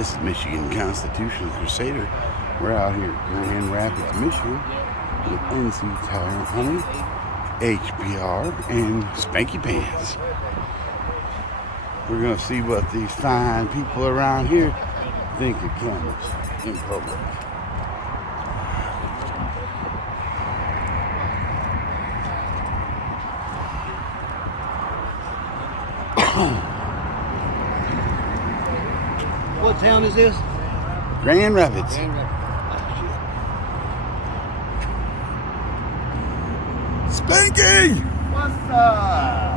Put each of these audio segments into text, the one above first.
This is Michigan Constitutional Crusader. We're out here at Grand Rapids, Michigan with NC Tire Honey, HPR, and Spanky Pants. We're going to see what these fine people around here think of cameras in public. What town is this? Grand Rapids. Grand Rapids. Spanky! What's up?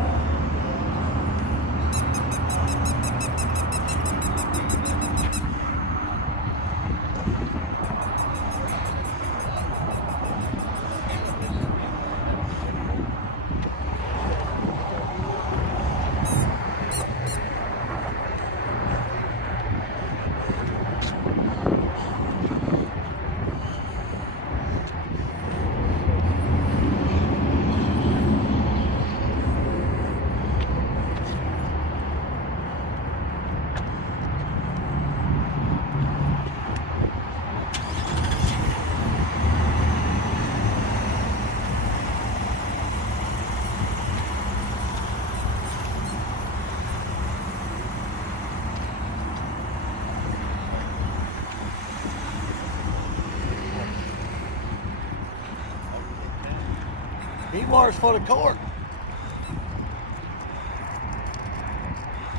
E-bars for the court.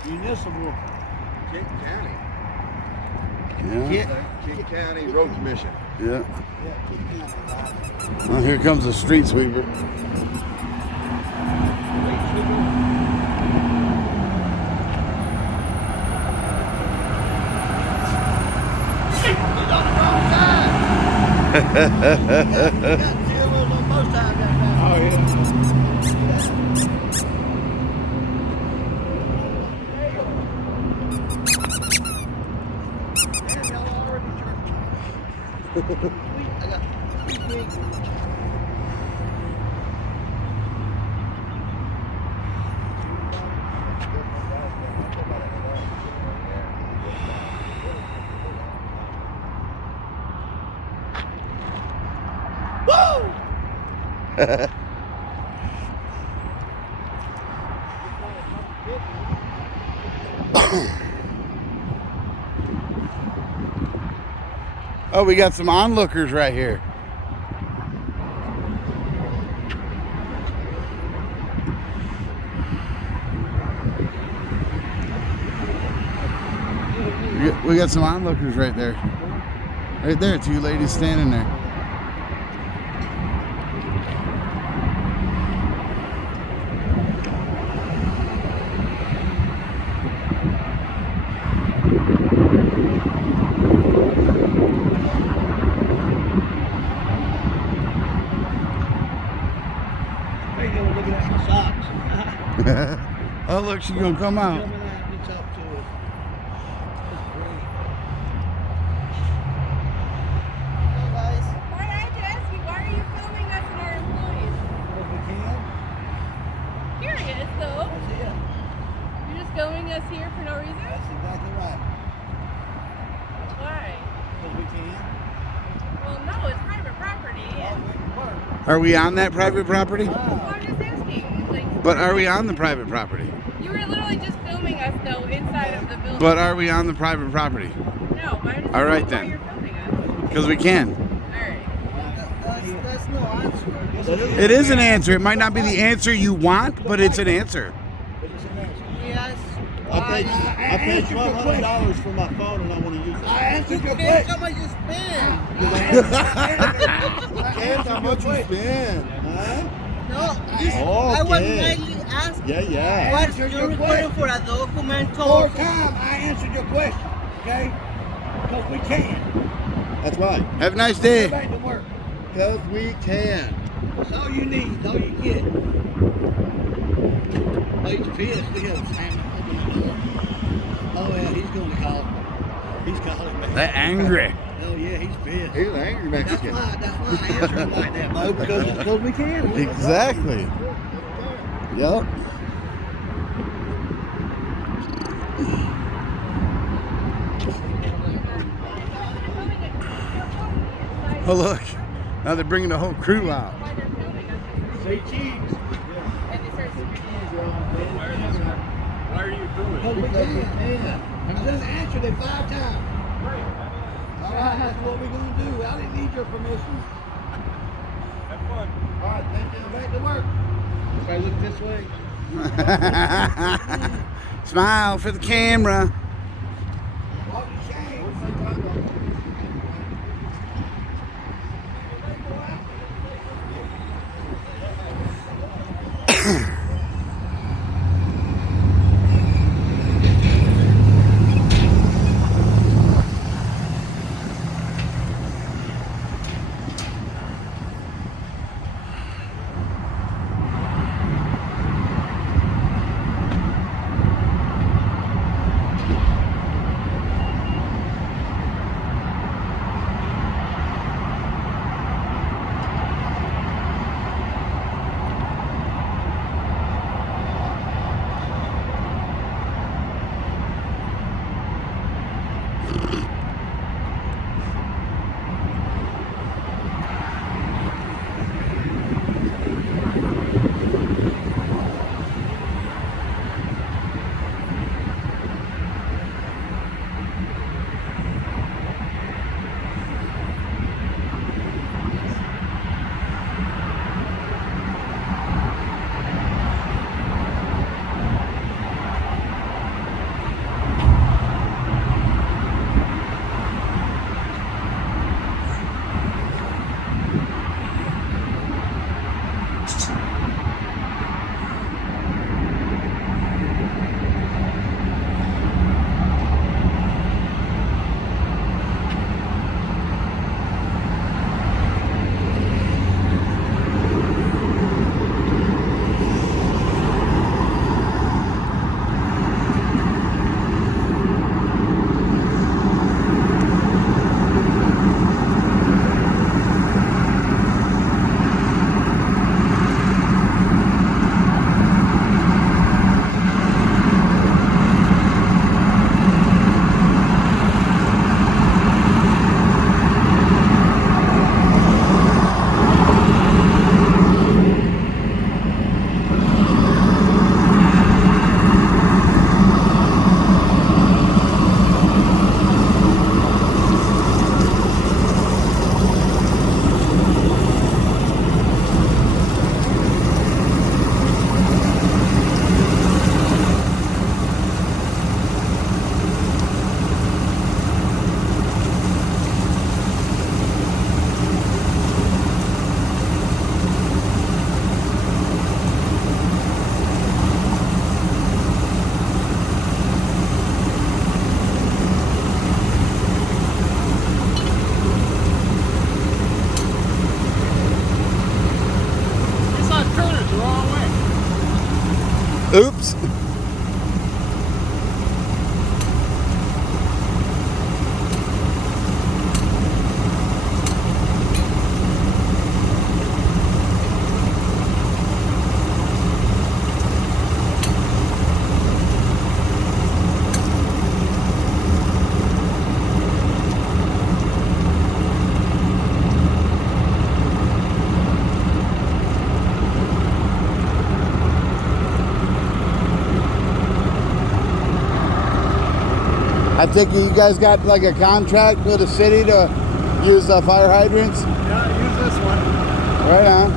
Municipal. King County. Yeah. King County Road Commission. Yeah. Well, here comes the street sweeper. Oh, yeah. Woo! Oh, we got some onlookers right here. We got some onlookers right there. Right there, two ladies standing there. Oh, look, she's gonna come out. Filming us here for no reason? That's exactly right. Why? Because we can. Well, no, it's private property. Are we on that private property? Well, I'm just asking. Like, But are we on the private property? you were literally just filming us, though, inside of the building. But are we on the private property? No, but I'm just All right, why then. you're filming us. Because we can. All right. That's no answer. It is an answer. It might not be the answer you want, but it's an answer. Yes. I paid $1,200 for my phone and I want to use it. I answered your question. Somebody just spend. Depends how much you spend. Huh? No, this, I was mainly asking. Yeah. What's your requirement for a document? Four times I answered your question, okay? Because we can. That's right. Have a nice day. Back to work. Because we can. That's all you need. That's all you get. Oh, he's pissed. He has Sam. Oh, yeah, he's going to call. He's calling back. They're angry. Oh, yeah, he's pissed. He's an angry Mexican. That's why I answer him like that, Mo, because we can. Exactly. Yep. Oh, look. Now they're bringing the whole crew out. Say cheese. Why are you doing Because we can, yeah. And I just answered it 5 times. All right, that's what we're going to do. I didn't need your permission. Have fun. All right, thank you. Back to work. If I look this way. Smile for the camera. What a shame. Oops. I think you guys got like a contract with the city to use the fire hydrants? Yeah, use this one. Right on.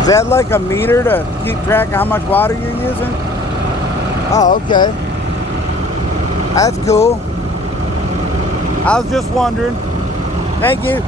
Is that like a meter to keep track of how much water you're using? Oh, okay. That's cool. I was just wondering. Thank you.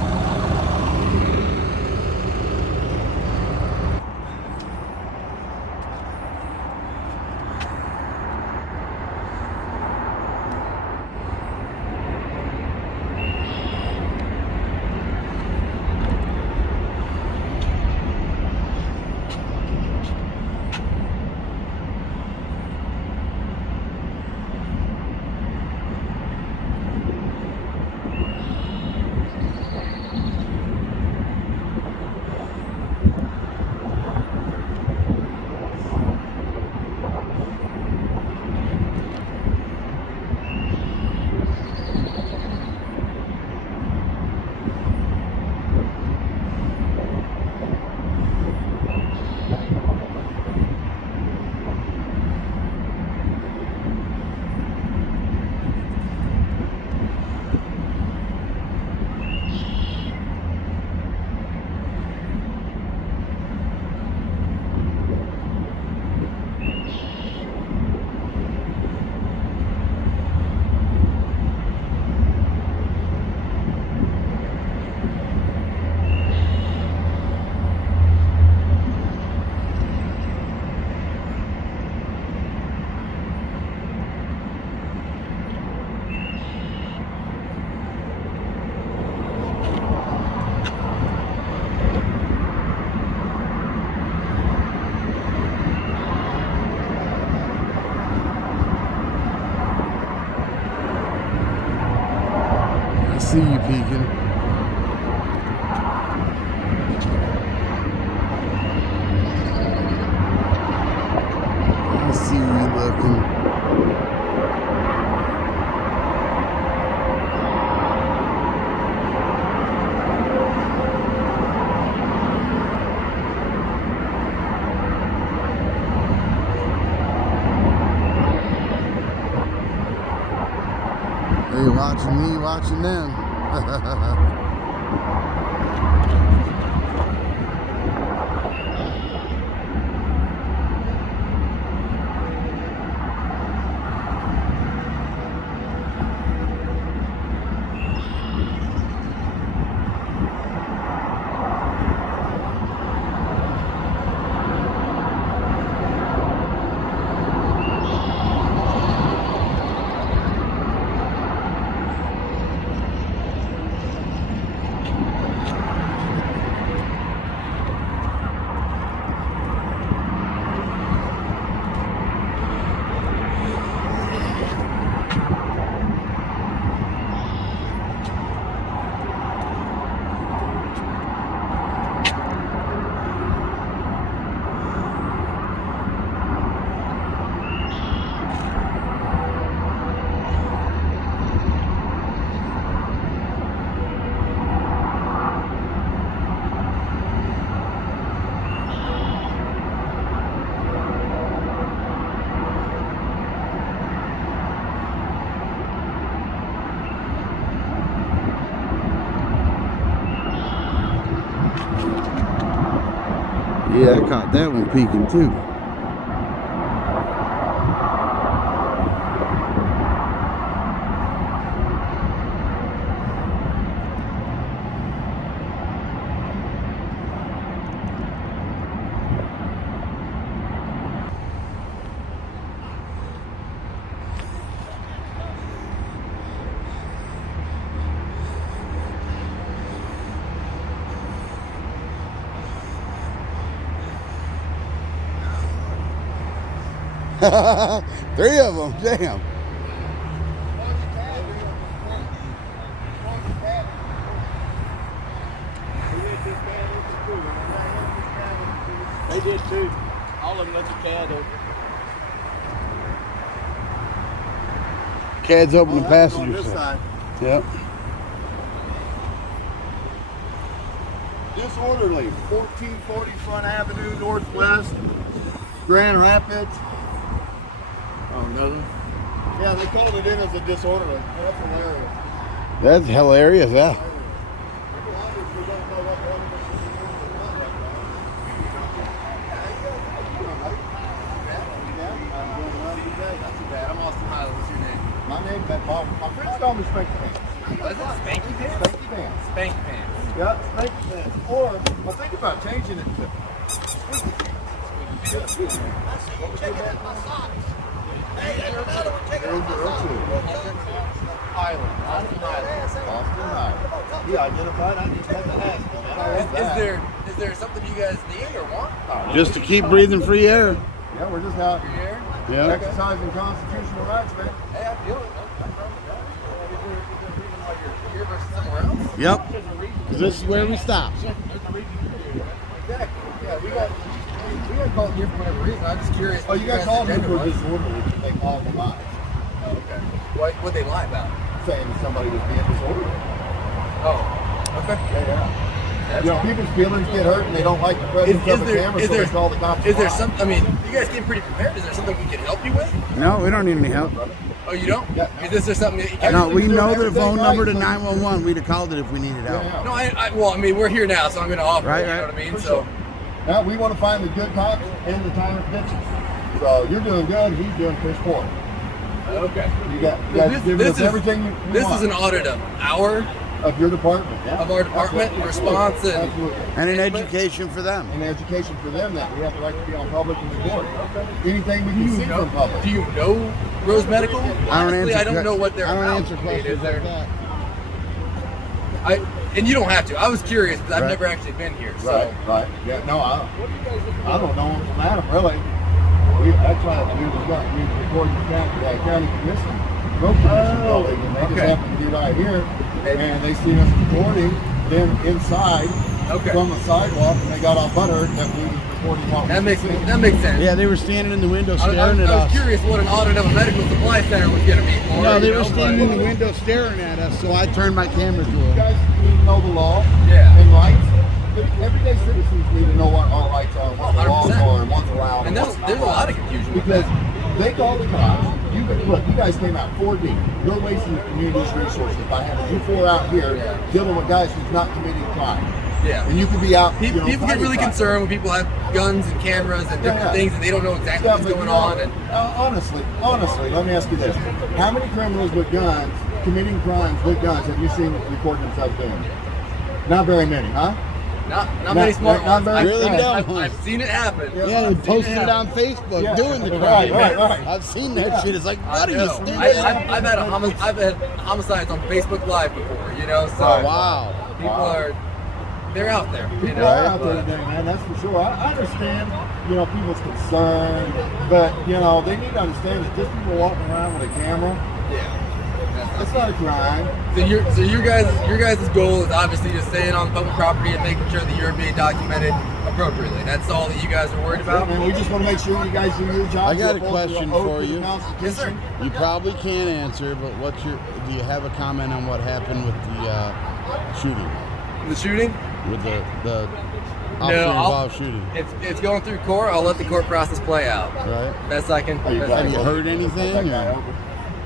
see you peeking. I see you looking. They watching me, watching them. Yeah, I caught that one peeking too. Three of them, damn. They did too. All of them let the cat open. Cad's open the On passenger this side. side. Yep. Disorderly. 1440 Front Avenue Northwest, Grand Rapids. Oh, nothing? Yeah, they called it in as a disorderly. That's hilarious. That's hilarious, yeah. People obviously don't know what one of us is doing. I'm doing well today. Not too bad. I'm Austin Hyde. What's your name? My name is Bob. My friends call me Spanky Pants. What is it? Spanky pants? Spanky Pants. Spanky pants. Yeah, Spanky Pants. Or I think about changing it to He identified. I just had to ask. Is there something you guys need or want? Just to keep breathing free air. Yeah, we're just out Here? Yeah. exercising constitutional rights, man. Hey, I feel it. No problem with that. Is there a reason why you're here versus somewhere else? Yep. 'Cause this is where we stop. Exactly. Yeah, we got called here for whatever reason. I'm just curious. Oh, you got called here for this. disorderly. They called them lies, Okay. What'd they lie about? saying somebody was being disorderly. Oh. Okay. Yeah. You know, people's feelings get hurt and they don't like the presence of the camera, so they call the cops. Is there some? I mean, you guys came pretty prepared. Is there something we can help you with? No, we don't need any help. Oh, you don't? Yeah. Is there something that you can? No, we know the everything phone number to right. 911. We'd have called it if we needed help. Yeah. No, well, I mean, we're here now, so I'm going to offer. Right, You know right. what I mean? For So. sure. Now we want to find the good cops and the tyrant bitches. So you're doing good. He's doing piss poor. Okay. You guys giving us everything you This want is an audit of of your department. Yeah. of our department, Absolutely. response, and Absolutely. And an education for them. And education for them that we have the right to be on public and report. Anything we can see from public. do you know Rose Medical? Honestly, I don't know what they're I don't about. answer I mean, questions is there- like that. and you don't have to. I was curious, but I've Right. never actually been here. So. Right. Yeah. No, I don't know from Adam really. That's why we record the county commission road commission building, and they just happened to be right here, and they seen us recording them inside from a sidewalk, and they got all butthurt that we was recording what That we makes seen. sense. Yeah, they were standing in the window I staring at was us. curious what an audit of a medical supply center was going to be for. No, they you were know, standing in but- the window staring at us, so I turned my camera to You them. guys need to know the law Yeah. and rights. Everyday citizens need to know what our rights are, what the laws 100%. are, and what's allowed. And there's a lot of confusion with Because that. they call the cops. Look, you guys came out 4 deep. You're wasting the community's resources by having you 4 out here dealing with guys who's not committing crime. Yeah. And you could be out. People, you know, people get fighting really crime. concerned when people have guns and cameras and different things and they don't know exactly what's but going you know, on. And honestly, let me ask you this: how many criminals with guns committing crimes with guns have you seen record themselves doing? Not very many, huh? not many smart not ones. very- I've, Really I've, dumb I've seen it happen. Yeah, they posted it on Facebook Yeah. doing the Right, crime. right. I've seen that shit. It's like, what are you No. stupid? I've had I've had homicides on Facebook Live before, you know. So Wow. people they're out there. You People know, are out there but- today, man. That's for sure. I understand, you know, people's concern, but you know, they need to understand that just people walking around with a camera, it's not a crime. So your guys' goal is obviously just staying on public property and making sure that you're being documented appropriately. That's all that you guys are worried Yeah, about. man, we just want to make sure you guys do your job. I got You a uphold question your oath for to the you. Constitution. Yes, sir. You probably can't answer, but do you have a comment on what happened with the shooting? The shooting? With the No, officer-involved shooting, It's going through court. I'll let the court process play out. right? Best I can. Oh, you best got I Have you can. heard anything? That guy or- over.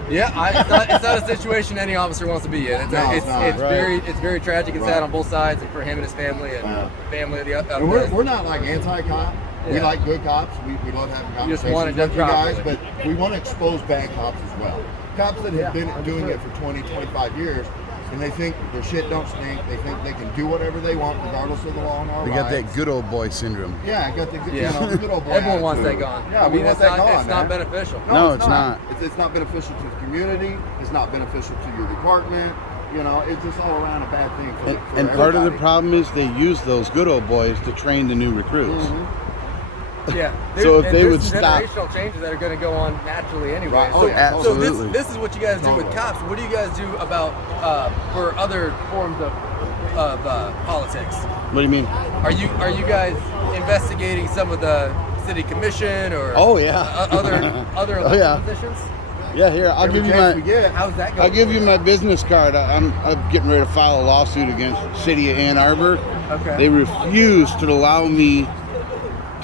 Yeah, it's not a situation any officer wants to be in. It's, No, it's, it's not. it's Right. very tragic and Right. sad on both sides, and for him and his family and Yeah. family of the And we're not like anti-cop. We Yeah. like good cops. We love having You just conversations want it done with you guys, properly. but we want to expose bad cops as well. Cops that have been doing it for 20, 25 years, and they think their shit don't stink. They think they can do whatever they want regardless of the law and our They got rights. that good old boy syndrome. Yeah, I got the good, Yeah. you know, the good old boy Everyone wants that attitude. gone. Yeah, I we mean, want it's that not, gone, it's not man. beneficial. No, it's not. It's not beneficial to the community. It's not beneficial to your department. You know, it's just all around a bad thing for, for And part of the everybody. problem is they use those good old boys to train the new recruits. Yeah. So if and they there's would some stop- generational changes that are going to go on naturally anyway. Right. Oh, So, yeah. so Absolutely. this is what you guys do with Totally. cops. What do you guys do about for other forms of politics? What do you mean? Are you guys investigating some of the city commission or Oh, yeah. other Oh, elected yeah. positions? Yeah, here I'll Every give you chance we my get. How's that going? I'll give you my business card. I'm getting ready to file a lawsuit against the city of Ann Arbor. Okay. They refused to allow me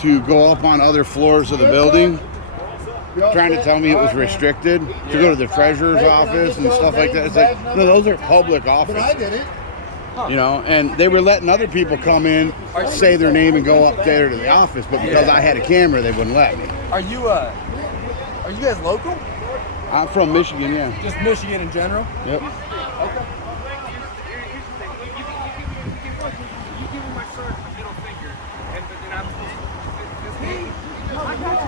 to go up on other floors of the building, trying to tell me it was restricted to go to the treasurer's office and stuff like that. It's like, no, those are public But I offices, did it. you know. And they were letting other people come in, say their name, and go up there to the office. But because I had a camera, they wouldn't let me. Are you guys local? I'm from Michigan, yeah. Just Michigan in general? Yep.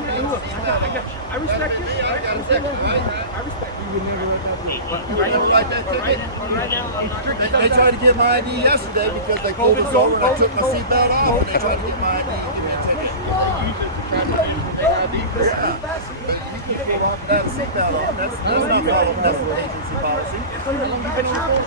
I respect you. I respect you. You would never let that go. You would never like that ticket? Right now, I'm not. They tried to get my ID yesterday because they pulled us over and I took my seatbelt off and they tried to get my ID and give me a ticket. You can't go off without a seatbelt on. That's not following that's the agency policy.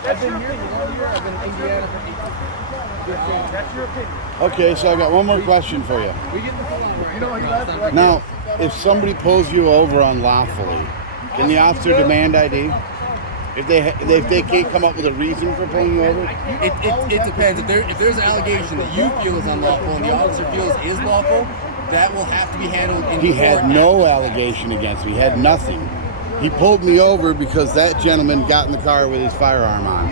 I've been here for 1 year. I've been in Indiana for 8 years. That's your opinion. Okay, so I got one more question for you. We get the full on right. You know, he left. Now, if somebody pulls you over unlawfully, can the officer demand ID? If they can't come up with a reason for pulling you over? It depends. If there's an allegation that you feel is unlawful and the officer feels is lawful, that will have to be handled in He court. had no allegation against me. He had nothing. He pulled me over because that gentleman got in the car with his firearm on.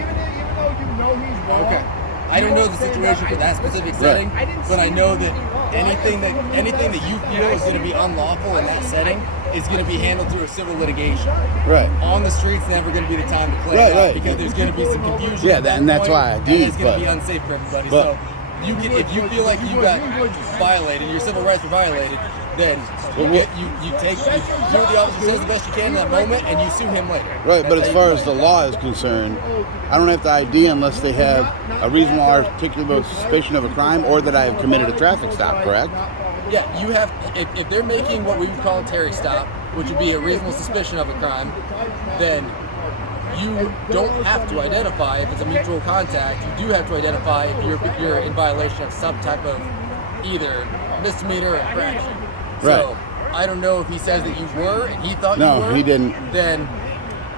Okay. I don't know the situation for that specific setting, but I know that anything that you feel is going to be unlawful in that setting is going to be handled through a civil litigation. Right. On the street's never going to be the time to play Right, it out right. because there's going to be some confusion. Yeah, at that and that's point, why I and did, it's going to be but- unsafe for everybody. but- So if you feel like you got violated, your civil rights were violated, then you do what the officer says the best you can in that moment, and you sue him later. Right, but That's as how far you as do the it. law is concerned, I don't have to ID unless they have a reasonable articulable suspicion of a crime or that I have committed a traffic stop, correct? Yeah, you have, if they're making what we would call a Terry stop, which would be a reasonable suspicion of a crime, then you don't have to identify if it's a mutual contact. You do have to identify if you're in violation of some type of either misdemeanor or infraction. Right. So I don't know if he says that you were and he thought you were. No, he didn't. Then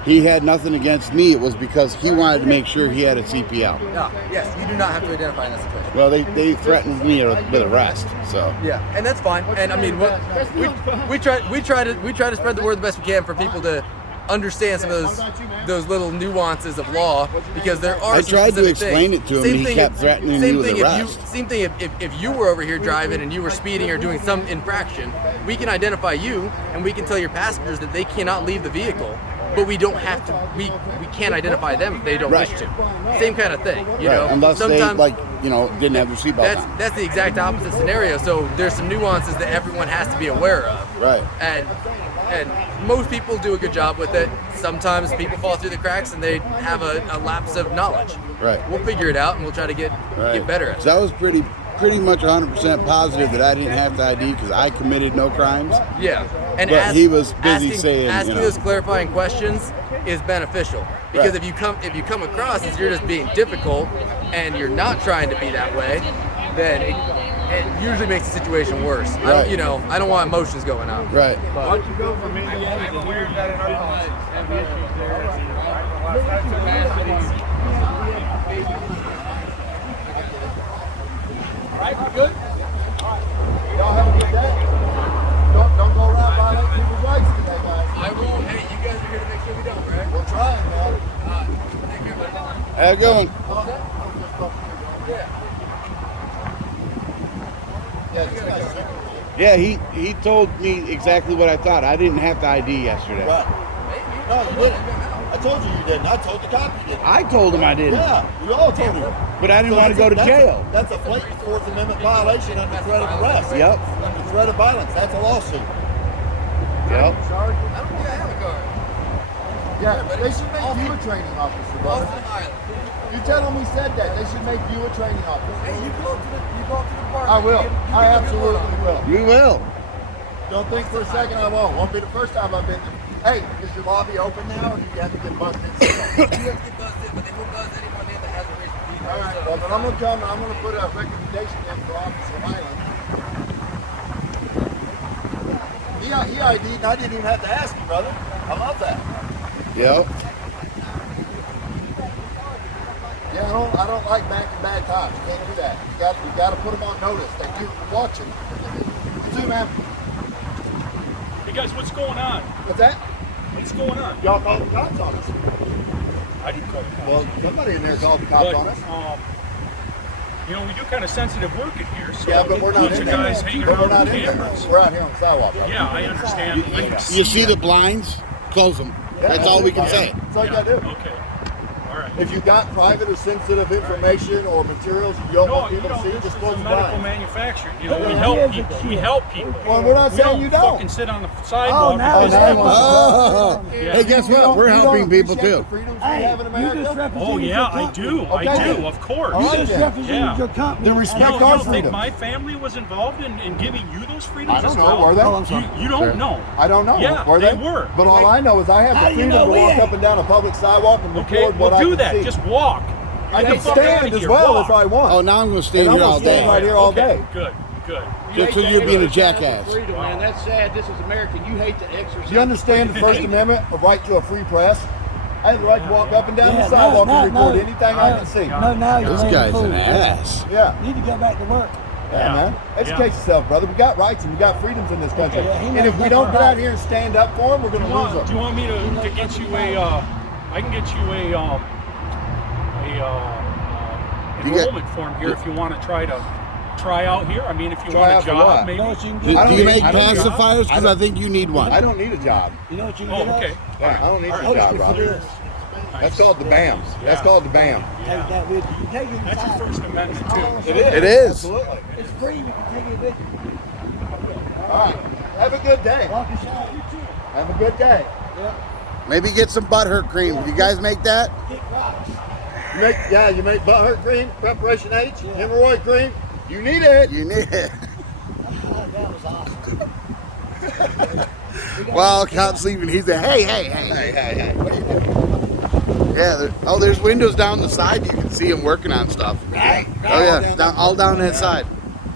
He had nothing against me. It was because he wanted to make sure he had a CPL. no, yes, you do not have to identify in that situation. Well, they threatened me with arrest. So Yeah, and that's fine. And I mean, we try to spread the word the best we can for people to understand some of those little nuances of law, because there are. I some tried to specific explain things. it to him, Same and he thing kept if- threatening same me with thing arrest. Same thing if you were over here driving and you were speeding or doing some infraction, we can identify you and we can tell your passengers that they cannot leave the vehicle. But we don't have to. We can't identify them if they don't Right. wish to. Same kind of thing, you right, know. unless they Sometimes- didn't have their seatbelt on. that's the exact opposite scenario. So there's some nuances that everyone has to be aware of. Right. And most people do a good job with it. Sometimes people fall through the cracks and they have a lapse of knowledge. Right. We'll figure it out and we'll try to get better at it. So I was pretty much 100% positive that I didn't have to ID because I committed no crimes. Yeah. And But he was busy saying, asking those clarifying questions is beneficial, because Right. if you come across as you're just being difficult and you're not trying to be that way, then it usually makes the situation worse. Right. I don't want emotions going up. Right. Once you go from Indiana to here, you got have issues there. Good. Y'all have a good day. Don't go around violating people's rights today, guys. I will. Hey, you guys are here to make sure we don't, right? We're trying, man. Take care, buddy. Have a good one. Yeah, this guy's super. Yeah, he told me exactly what I thought. I didn't have to ID yesterday. Right. No, you didn't. I told you didn't. I told the cop you didn't. I told him I didn't. Yeah, we all told him. But I didn't want to go to jail. That's a blatant Fourth Amendment violation under threat of arrest. Yep. Under threat of violence. That's a lawsuit. Yep. Sorry. I don't think I have a car. Yeah, they should make you a training officer, brother. Austin Island. You tell them we said that. They should make you a training officer. Hey, you go up to the park. I will. I absolutely will. We will. Don't think for a second I won't. Won't be the first time I've been there. Hey, is your lobby open now, or do you have to get buzzed in? You have to get busted, but they will buzz anyone in that has a race. All right, well, then I'm gonna come and I'm gonna put a recommendation in for Officer Highland. He ID'd and I didn't even have to ask you, brother. I love that. Yep. Yeah, I don't like backing bad cops. You can't do that. You got to put them on notice. They do watching. You too, man. Hey guys, what's going on? What's that? What's going on? Y'all called the cops on us. I didn't call the cops. Well, somebody in there called the cops But, on us. we do kind of sensitive work in here, so Yeah, but we're not includes in you there. guys hanging But we're around not with in there. cameras. We're out here on the sidewalk. Right? Yeah, I understand. I can You see the blinds? Close them. That's all we can say. That's all you got to do. Okay. All right. If you've got private or sensitive information or materials you don't want people to see, this just is close a the medical blinds. manufacturer. We help people. We help people. Well, we're not We saying you don't. fucking sit on the sidewalk. now because it's- people- Oh, Yeah. hey, guess You what? don't- We're you don't helping people appreciate too. the freedoms we Hey, have in you America? just represented Oh your yeah, I company. do. Okay, I do. then. Of course. All You right, just then. represented Yeah. your company. Then You respect don't, our you don't think freedom. my family was involved in giving you those freedoms I don't as know. well? Were they? Oh, I'm sorry. You don't know. I don't know. Yeah, were they were. But all I know is I have How the do you freedom know to we walk ain't? up and down a public sidewalk and Okay, record what well I do can that. see. Just walk. I Get can the fuck outta stand as here. well Walk. if I want. Oh, now I'm going to stand And I'm here gonna all stand day. right here all Okay, day. Good, good. Just so you're being a jackass. Freedom, man. That's sad. This is America. You hate to exercise. Do you understand the First Amendment, a right to a free press? I have the right to walk up and down Yeah, the sidewalk no, and record no, anything I can see. No, now you're This playing guy's fool. an ass. Yeah. You need to go back to work. Yeah, man. Educate yourself, brother. We got rights and we got freedoms in this country. Okay, yeah, he And knows if we nothing don't get about out here and stand up for them, we're going to lose Do them. you want me to get you I can get you a You get- enrollment form here if you want to try out here. I mean, if you Try want out a for job, what? maybe. You know what you can Do, get? I do don't you need- make I don't need- pacifiers? Because I think you need one. I don't need a job. You know what you can Oh, get? okay. Yeah, I don't need a Hold job, it for brother. this. That's called the BAMs. That's called the BAM. Take that with you. You can take it That's inside. your First Amendment too. It is. Absolutely. It's free. You can take it with you. All right. Have a good day. Walk and shout. You too. Have a good day. Maybe get some butthurt cream. Do you guys make that? Kick rocks. You make butthurt cream, preparation H, hemorrhoid cream. You need it. You need it. While cops leaving, he's like, hey, hey, hey. Hey, what are you doing? Yeah, there's windows down the side. You can see him working on stuff. Right. Oh yeah, all down that side.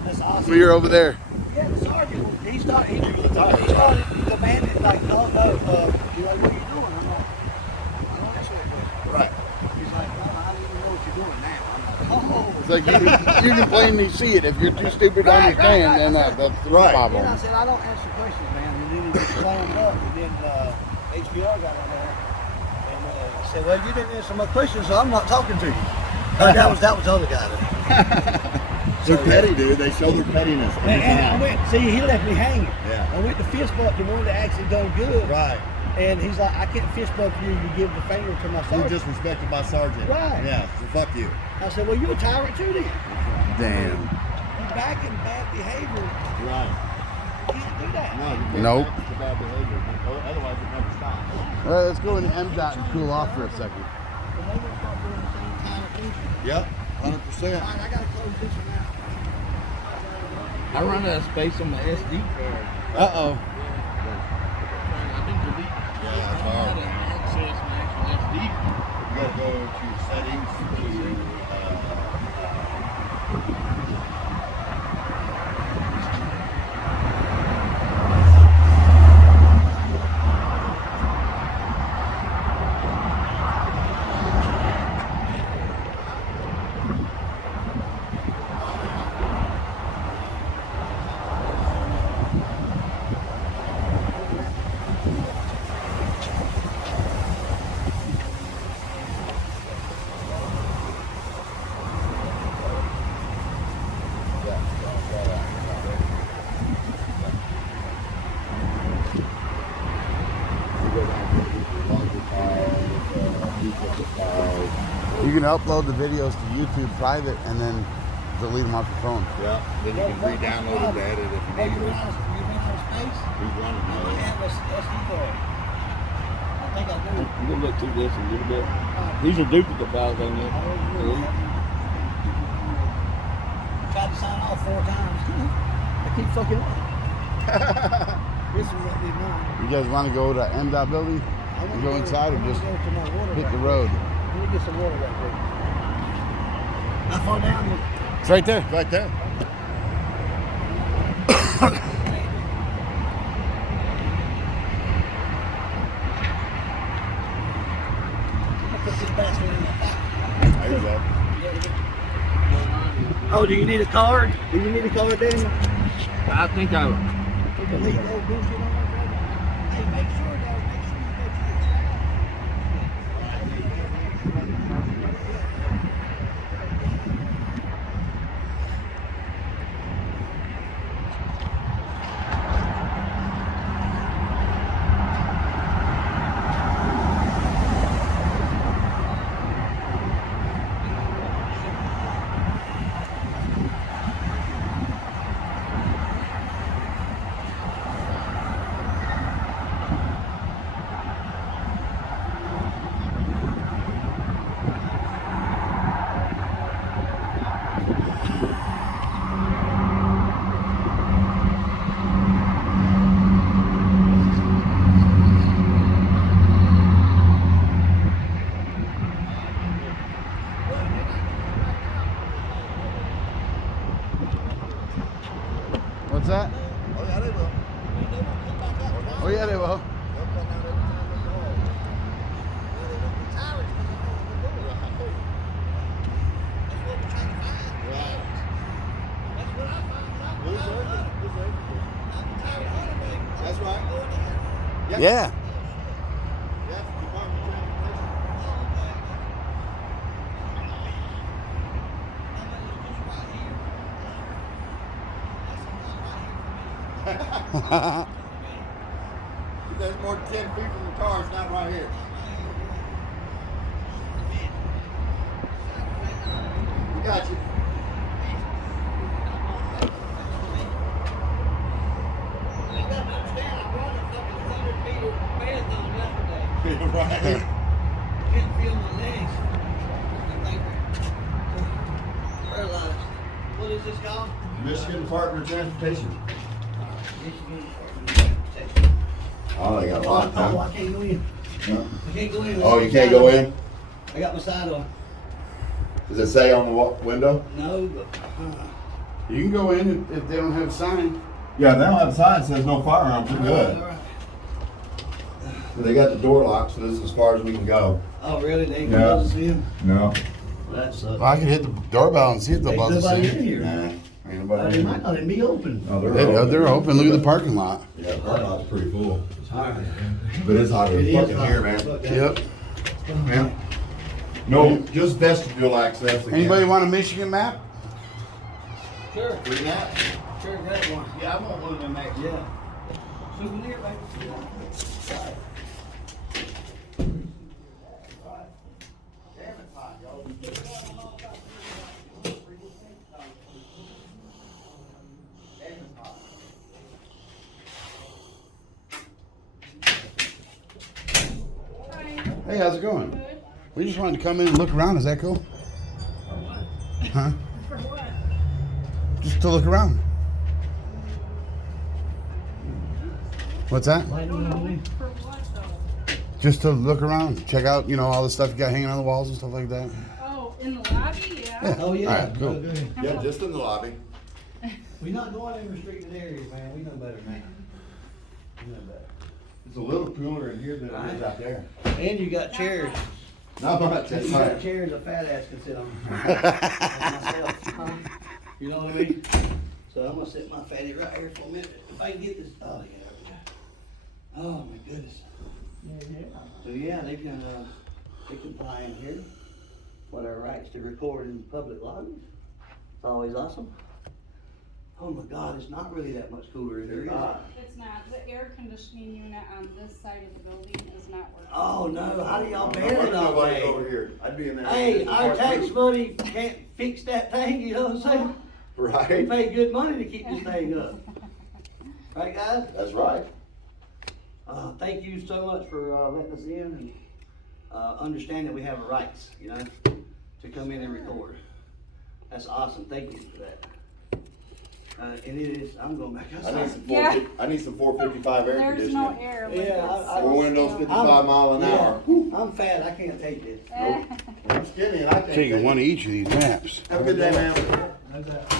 That's awesome. We were over there. Yeah, the sergeant, he started demanding, like, no, he's like, what are you doing? I'm like, I don't answer that question. Right. He's like, no, I don't even know what you're doing now. I'm like, oh. It's like you can plainly see it. If you're too stupid to understand, then that's the problem. And I said, I don't answer questions, man. And then he just slammed up. And then HBR got on there. And I said, well, you didn't answer my question, so I'm not talking to you. That was the other guy there. They're petty, dude. They show their pettiness. And I went, see, he left me hanging. Yeah. I went to fist bump the one that actually done good. Right. And he's like, I can't fist bump you. You give the finger to my You sergeant. disrespected my sergeant. Right. Yeah, so fuck you. I said, well, you're a tyrant too then. Damn. You're back in bad behavior. Right. You can't do that. No, you can't Nope. practice bad behavior. Otherwise, it never stops. Let's go into MDOT and cool off for a second. And they gonna start doing the same kind of thing. Yep, 100%. All right, I gotta close this one out. I run out of space on my SD card. Uh-oh. I didn't delete. Yeah, it's I hard. had to access my actual SD card. You gotta go to settings to You can upload the videos to YouTube private and then delete them off your phone. yeah, then you can re-download it to edit if you Hey, need you to. run out of space? Who's running I might now? have a SD card. I think I do. You can look through this a little bit. These are duplicate files on there. Tried to sign off 4 times. I keep fucking up. This is what we know. You guys want to go to MDOT building I wanna and go inside or I wanna just go to my water hit right the quick. road? Let me get some water right quick. How far down is it? It's right there. Right there. I'll put this bastard in my pocket. There you go. Oh, do you need a card? Do you need a card, Daniel? I think I. Leave no bullshit on my brother. Hey, make sure, though, make sure you go to your What's that? Oh, yeah, they will. Oh yeah, they will. They'll come out every time they call. That's right. Yep. Yeah. Yes, Department of Transportation. There's more than 10 feet from the car, it's not right here. We got you. Right. Can't feel my legs. I'm like paralyzed. What is this called? Michigan Department of Transportation. Michigan Department of Transportation. they got locked, Oh, huh? I can't go in. No? I can't go in. Oh, you can't go in? I got my side on. Does it say on the window? No, but You can go in if they don't have a sign. Yeah, they don't have a sign that says no firearms. We're good. all right. They got the door locked, so this is as far as we can go. Oh, really? They ain't Yeah. gonna let us in? No. That sucks. Well, I can hit the doorbell and see if they'll Ain't buzz us nobody in. in here. Nah, ain't Oh, nobody they in might there. not even be open. No, They're open. Look at the parking lot. Yeah, the parking lot's pretty full. All right. But it's hot It as is fucking hot. here, man. Look, Yep. Yeah. No, just vestibule access again. Anybody want a Michigan map? Sure. Free map? Sure, grab one. Yeah, I want one of them, Max. Yeah. Souvenir, baby. Hey, how's it going? We just wanted to come in and look around. Is that cool? Huh? For what? Just to look around. What's that? For what though? Just to look around, check out, all the stuff you got hanging on the walls and stuff like that. Oh, in the lobby? Yeah. Oh, yeah. All right, cool. Oh, good. Yeah, just in the lobby. We're not going in restricted areas, man. We know better, man. We know better. It's a little cooler in here than it is out there. And you got chairs. Not much, that's You got right. chairs a fat ass can sit on. Like myself, huh? You know what I mean? So I'm gonna sit my fatty right here for a minute. If I can get this, oh yeah, there we go. Oh my goodness. So yeah, they can fly in here for their rights to record in public lobbies. It's always awesome. Oh my God, it's not really that much cooler in here. Is it? It's not. The air conditioning unit on this side of the building is not working. Oh no, how do y'all Why bear it all nobody day? over here? I'd be in there. Hey, our tax money can't fix that thing, you know what I'm saying? We Right? pay good money to keep this thing up. Right, guys? That's right. Thank you so much for letting us in and understand that we have rights, to come in and record. That's awesome. Thank you for that. And it is, I'm going back I need outside. some Yeah. I need some 455 air There's no conditioning. air. Yeah, Four windows, 55 mile an hour. I'm fat, I can't take this. I'm skinny and I can't Taking take one it. of each of these maps. Have a good day, man.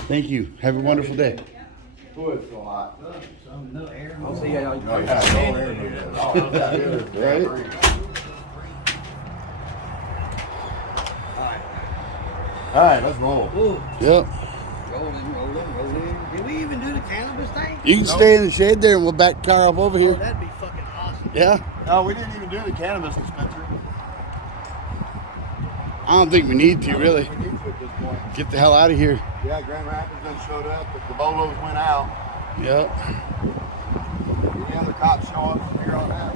Thank you. Have a wonderful day. Boy, it's so hot. No air. I'll see y'all. Oh, yeah, no air needed. Oh, yeah, it is. Right? All right, let's roll. Ooh, Yep. rolling, rolling, rolling. Did we even do the cannabis thing? You can stay in the shade there and we'll back the car up over Oh, here. that'd be fucking awesome. Yeah? No, we didn't even do the cannabis dispensary. I don't think we need to, really. We need to at this point. Get the hell out of here. Yeah, Grand Rapids done showed up, but the Bolos went out. Yep. Any other cops show up from here on out?